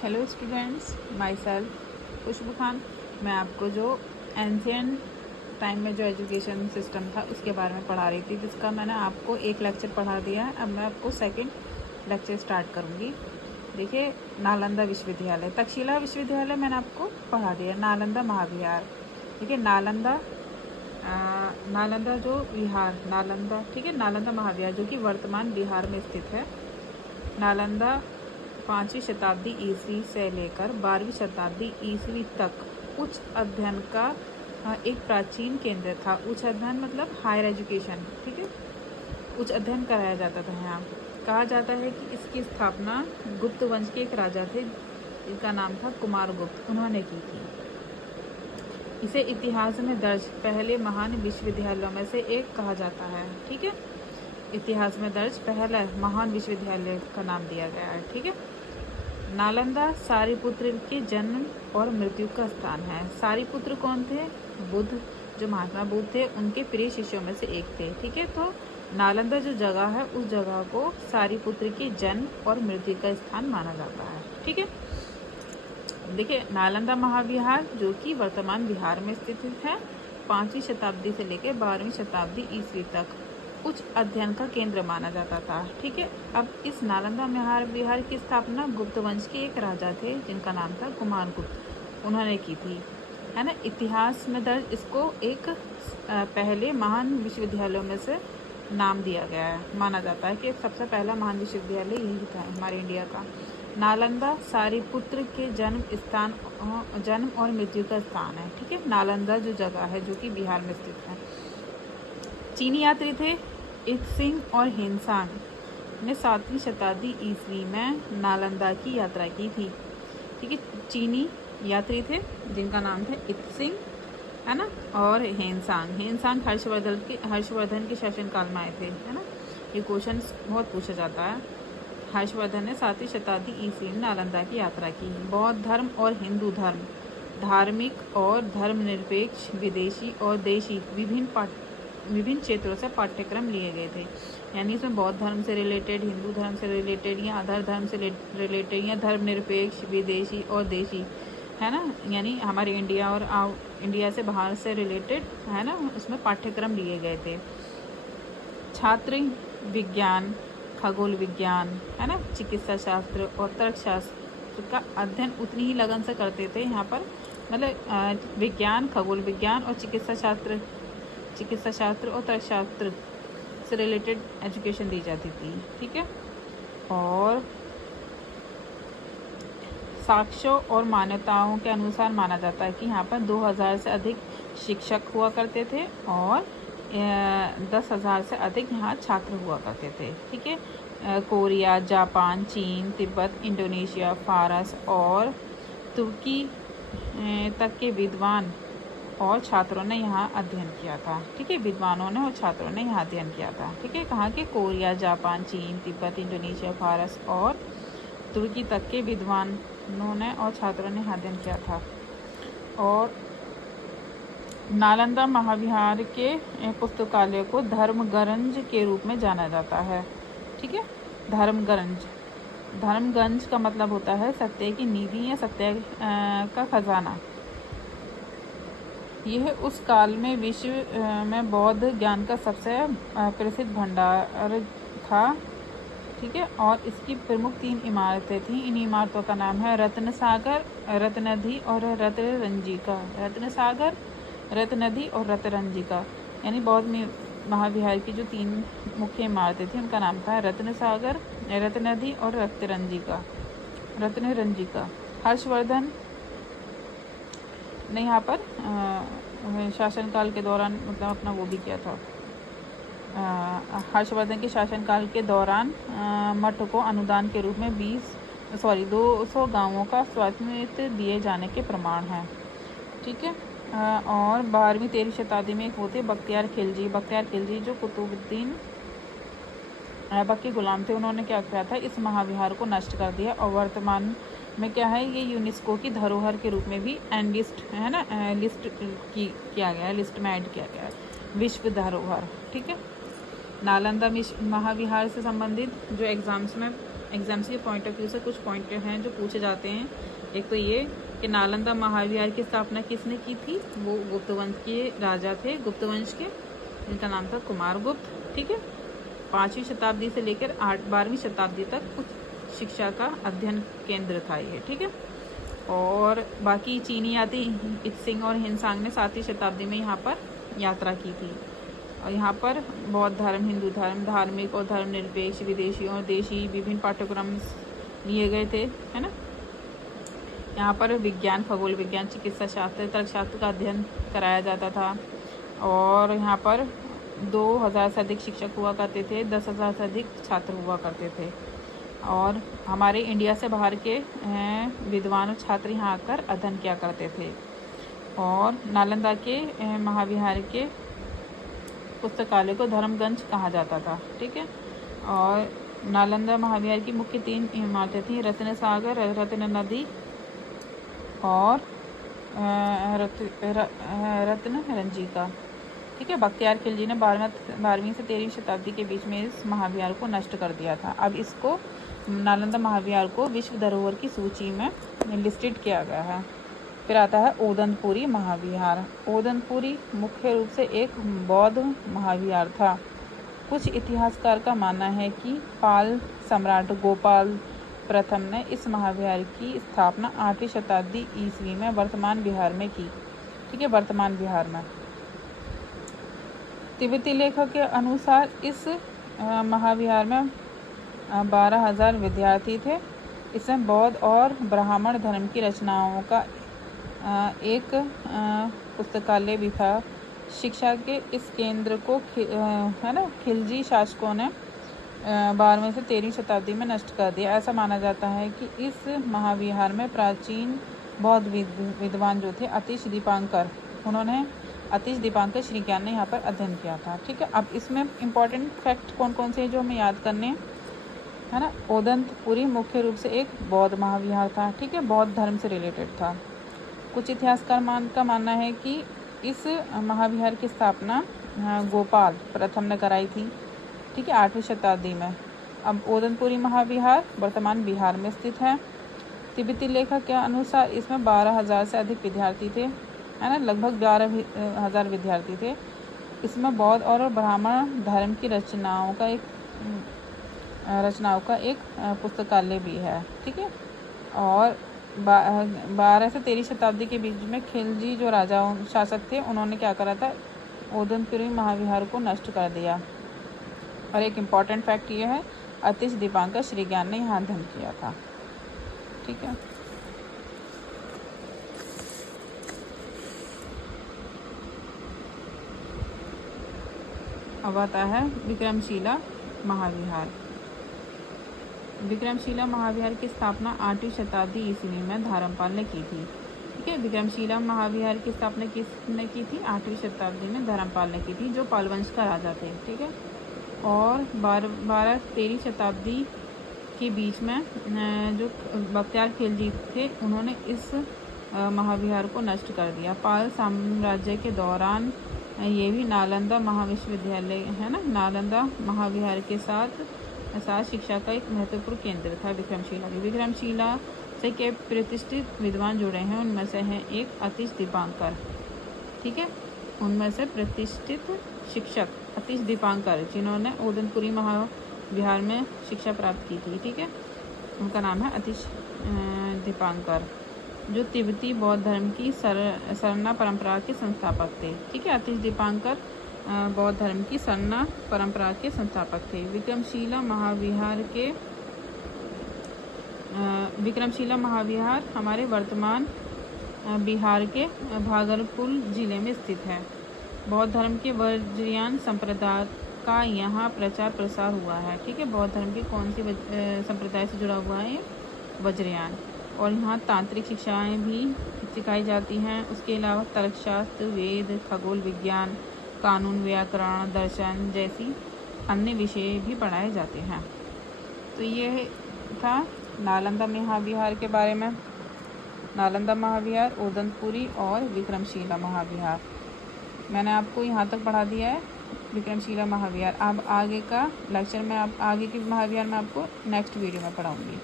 Hello students, my self खुशबू खान। मैं आपको जो एंशियंट टाइम में जो एजुकेशन सिस्टम था उसके बारे में पढ़ा रही थी, जिसका मैंने आपको एक लेक्चर पढ़ा दिया है। अब मैं आपको सेकंड लेक्चर स्टार्ट करूँगी। देखिए, नालंदा विश्वविद्यालय, तक्षशिला विश्वविद्यालय मैंने आपको पढ़ा दिया। नालंदा महाविहार, देखिए नालंदा जो विहार, नालंदा, ठीक है, नालंदा महाविहार जो कि वर्तमान बिहार में स्थित है। नालंदा 5वीं शताब्दी ईस्वी से लेकर 12वीं शताब्दी ईस्वी तक उच्च अध्ययन का एक प्राचीन केंद्र था। उच्च अध्ययन मतलब हायर एजुकेशन, ठीक है, उच्च अध्ययन कराया जाता था यहाँ। कहा जाता है कि इसकी स्थापना गुप्त वंश के एक राजा थे, जिनका नाम था कुमारगुप्त, उन्होंने की थी। इसे इतिहास में दर्ज पहले महान विश्वविद्यालयों में से एक कहा जाता है, ठीक है। इतिहास में दर्ज पहला महान विश्वविद्यालय का नाम दिया गया है, ठीक है। नालंदा सारिपुत्र के जन्म और मृत्यु का स्थान है। सारिपुत्र कौन थे? बुद्ध, जो महात्मा बुद्ध थे, उनके प्रिय शिष्यों में से एक थे, ठीक है। तो नालंदा जो जगह है, उस जगह को सारिपुत्र के जन्म और मृत्यु का स्थान माना जाता है, ठीक है। देखिए, नालंदा महाविहार जो कि वर्तमान बिहार में स्थित है, 5वीं शताब्दी से लेकर 12वीं शताब्दी ईस्वी तक उच्च अध्ययन का केंद्र माना जाता था, ठीक है। अब इस नालंदा महाविहार की स्थापना गुप्त वंश के एक राजा थे, जिनका नाम था कुमारगुप्त, उन्होंने की थी, है ना। इतिहास में दर्ज इसको एक पहले महान विश्वविद्यालयों में से नाम दिया गया है। माना जाता है कि सबसे पहला महान विश्वविद्यालय यही था हमारे इंडिया का। नालंदा सारिपुत्र के जन्म और मृत्यु का स्थान है, ठीक है। नालंदा जो जगह है जो कि बिहार में स्थित है। चीनी यात्री थे इत्सिंग और हिनसांग ने 7वीं शताब्दी ईस्वी में नालंदा की यात्रा की थी, ठीक है। चीनी यात्री थे जिनका नाम था इत्सिंग, है ना, और हेनसांग हर्षवर्धन के शासनकाल में आए थे, है ना। ये क्वेश्चन बहुत पूछा जाता है। हर्षवर्धन ने 7वीं शताब्दी ईस्वी में नालंदा की यात्रा की। बौद्ध धर्म और हिंदू धर्म, धार्मिक और धर्मनिरपेक्ष, विदेशी और देशी विभिन्न क्षेत्रों से पाठ्यक्रम लिए गए थे। यानी इसमें बौद्ध धर्म से रिलेटेड, हिंदू धर्म से रिलेटेड, या अदर धर्म से रिलेटेड, या धर्मनिरपेक्ष, विदेशी और देशी, है ना, यानी हमारे इंडिया और इंडिया से बाहर से रिलेटेड, है ना, उसमें पाठ्यक्रम लिए गए थे। छात्र विज्ञान, खगोल विज्ञान, है ना, चिकित्सा शास्त्र और तर्कशास्त्र का अध्ययन उतनी ही लगन से करते थे यहाँ पर। मतलब विज्ञान, खगोल विज्ञान और चिकित्सा शास्त्र और तर्कशास्त्र से रिलेटेड एजुकेशन दी जाती थी, ठीक है। और साक्ष्यों और मान्यताओं के अनुसार माना जाता है कि यहाँ पर 2000 से अधिक शिक्षक हुआ करते थे और 10,000 से अधिक यहाँ छात्र हुआ करते थे, ठीक है। कोरिया, जापान, चीन, तिब्बत, इंडोनेशिया, फारस और तुर्की तक के विद्वान और छात्रों ने यहाँ अध्ययन किया था, ठीक है। विद्वानों ने और छात्रों ने यहाँ अध्ययन किया था, ठीक है। कहाँ के? कोरिया, जापान, चीन, तिब्बत, इंडोनेशिया, फारस और तुर्की तक के विद्वानों ने और छात्रों ने अध्ययन किया था। और नालंदा महाविहार के पुस्तकालय को धर्मगंज के रूप में जाना जाता है, ठीक है। धर्मगंज का मतलब होता है सत्य की निधि या सत्य का खजाना। यह उस काल में विश्व में बौद्ध ज्ञान का सबसे प्रसिद्ध भंडार था, ठीक है। और इसकी प्रमुख 3 इमारतें थीं। इन इमारतों का नाम है रत्नसागर, रत्नदि और रत्नरंजिका। रत्नसागर, रत्नदि और रत्नरंजिका, यानी बौद्ध महाविहार की जो 3 मुख्य इमारतें थीं उनका नाम था रत्नसागर, रत्नदि और रत्नरंजिका। हर्षवर्धन ने यहाँ पर शासनकाल के दौरान मतलब अपना वो भी किया था। हर्षवर्धन के शासनकाल के दौरान मठ को अनुदान के रूप में 200 गांवों का स्वामित्व दिए जाने के प्रमाण हैं, ठीक है। और 12वीं-13वीं शताब्दी में एक होते बख्तियार खिलजी जो कुतुबुद्दीन ऐबक के गुलाम थे, उन्होंने क्या किया था, इस महाविहार को नष्ट कर दिया। और वर्तमान में क्या है, ये यूनेस्को की धरोहर के रूप में भी लिस्ट किया गया है, लिस्ट में ऐड किया गया है, विश्व धरोहर, ठीक है। नालंदा महाविहार से संबंधित जो एग्ज़ाम्स में एग्जाम्स के पॉइंट ऑफ व्यू से कुछ पॉइंट हैं जो पूछे जाते हैं। एक तो ये कि नालंदा महाविहार की स्थापना किसने की थी, वो गुप्त वंश के राजा थे, गुप्त वंश के, इनका नाम था कुमारगुप्त। ठीक है, 5वीं शताब्दी से लेकर 12वीं शताब्दी तक उच्च शिक्षा का अध्ययन केंद्र था ये। ठीक है, और बाकी चीनी यात्री इत्सिंग और हिनसांग ने 7वीं शताब्दी में यहाँ पर यात्रा की थी। और यहाँ पर बौद्ध धर्म, हिंदू धर्म, धार्मिक और धर्मनिरपेक्ष, विदेशी और देशी विभिन्न पाठ्यक्रम लिए गए थे, है ना। यहाँ पर विज्ञान, खगोल विज्ञान, चिकित्सा शास्त्र, तर्कशास्त्र का अध्ययन कराया जाता था। और यहाँ पर 2000 से अधिक शिक्षक हुआ करते थे, 10,000 से अधिक छात्र हुआ करते थे। और हमारे इंडिया से बाहर के विद्वान और छात्र यहाँ आकर अध्ययन किया करते थे। और नालंदा के महाविहार के पुस्तकालय को धर्मगंज कहा जाता था। ठीक है, और नालंदा महाविहार की मुख्य 3 इमारतें थीं, रत्न सागर, रत्न नदी और रत्न रंजिका। ठीक है, बख्तियार खिलजी ने 12वीं से 13वीं शताब्दी के बीच में इस महाविहार को नष्ट कर दिया था। अब इसको नालंदा महाविहार को विश्व धरोहर की सूची में लिस्टेड किया गया है। फिर आता है ओदंतपुरी महाविहार। ओदंतपुरी मुख्य रूप से एक बौद्ध महाविहार था। कुछ इतिहासकार का मानना है कि पाल सम्राट गोपाल प्रथम ने इस महाविहार की स्थापना 8वीं शताब्दी ईस्वी में वर्तमान बिहार में की। ठीक है, वर्तमान बिहार में। तिब्बती लेखक के अनुसार इस महाविहार में 12,000 विद्यार्थी थे। इसमें बौद्ध और ब्राह्मण धर्म की रचनाओं का एक पुस्तकालय भी था। शिक्षा के इस केंद्र को है ना खिलजी शासकों ने 12वीं से 13वीं शताब्दी में नष्ट कर दिया। ऐसा माना जाता है कि इस महाविहार में प्राचीन बौद्ध विद्वान जो थे अतिश दीपांकर, उन्होंने अतिश दीपांकर श्री ज्ञान ने यहाँ पर अध्ययन किया था। ठीक है, अब इसमें इम्पॉर्टेंट फैक्ट कौन कौन से हैं जो हमें याद करने हैं, है ना। ओदंतपुरी मुख्य रूप से एक बौद्ध महाविहार था। ठीक है, बौद्ध धर्म से रिलेटेड था। कुछ इतिहासकार का मानना है कि इस महाविहार की स्थापना गोपाल प्रथम ने कराई थी। ठीक है, 8वीं शताब्दी में। अब ओदंतपुरी महाविहार वर्तमान बिहार में स्थित है। तिब्बती लेखक के अनुसार इसमें 12,000 से अधिक विद्यार्थी थे, है ना, लगभग 11,000 विद्यार्थी थे। इसमें बौद्ध और ब्राह्मण धर्म की रचनाओं का एक पुस्तकालय भी है। ठीक है, और 12 से 13वीं शताब्दी के बीच में खिलजी जो राजा शासक थे, उन्होंने क्या करा था, ओदंतपुरी महाविहार को नष्ट कर दिया। और एक इम्पॉर्टेंट फैक्ट ये है, अतिश दीपांकर श्री ज्ञान ने यहाँ अध्ययन किया था। ठीक है, अब आता है विक्रमशिला महाविहार। विक्रमशिला महाविहार की स्थापना 8वीं शताब्दी ईस्वी में धर्मपाल ने की थी। ठीक है, विक्रमशिला महाविहार की स्थापना किसने की थी, 8वीं शताब्दी में धर्मपाल ने की थी, जो पाल वंश का राजा थे। ठीक है, और 12-13वीं शताब्दी के बीच में जो बख्तियार खिलजी थे, उन्होंने इस महाविहार को नष्ट कर दिया। पाल साम्राज्य के दौरान ये भी नालंदा महाविश्वविद्यालय, है ना, नालंदा महाविहार के साथ शिक्षा का एक महत्वपूर्ण केंद्र था विक्रमशिला। विक्रमशिला से के प्रतिष्ठित विद्वान जुड़े हैं, उनमें से हैं एक अतिश दीपांकर। ठीक है, उनमें से प्रतिष्ठित शिक्षक अतिश दीपांकर, जिन्होंने ओदंतपुरी महाविहार में शिक्षा प्राप्त की थी। ठीक है, उनका नाम है अतिश दीपांकर, जो तिब्बती बौद्ध धर्म की सरना परंपरा के संस्थापक थे। ठीक है, अतिश दीपांकर बौद्ध धर्म की सरना परंपरा के संस्थापक थे। विक्रमशिला महाविहार हमारे वर्तमान बिहार के भागलपुर जिले में स्थित है। बौद्ध धर्म के वज्रयान संप्रदाय का यहाँ प्रचार प्रसार हुआ है। ठीक है, बौद्ध धर्म के कौन सी संप्रदाय से जुड़ा हुआ है, वज्रयान। और यहाँ तांत्रिक शिक्षाएं भी सिखाई जाती हैं। उसके अलावा तर्कशास्त्र, वेद, खगोल विज्ञान, कानून, व्याकरण, दर्शन जैसी अन्य विषय भी पढ़ाए जाते हैं। तो ये था नालंदा महाविहार के बारे में। नालंदा महाविहार, ओदंतपुरी और विक्रमशिला महाविहार मैंने आपको यहाँ तक पढ़ा दिया है। विक्रमशिला महाविहार। अब आगे का लेक्चर में आप आगे की महाविहार में आपको नेक्स्ट वीडियो में पढ़ाऊँगी।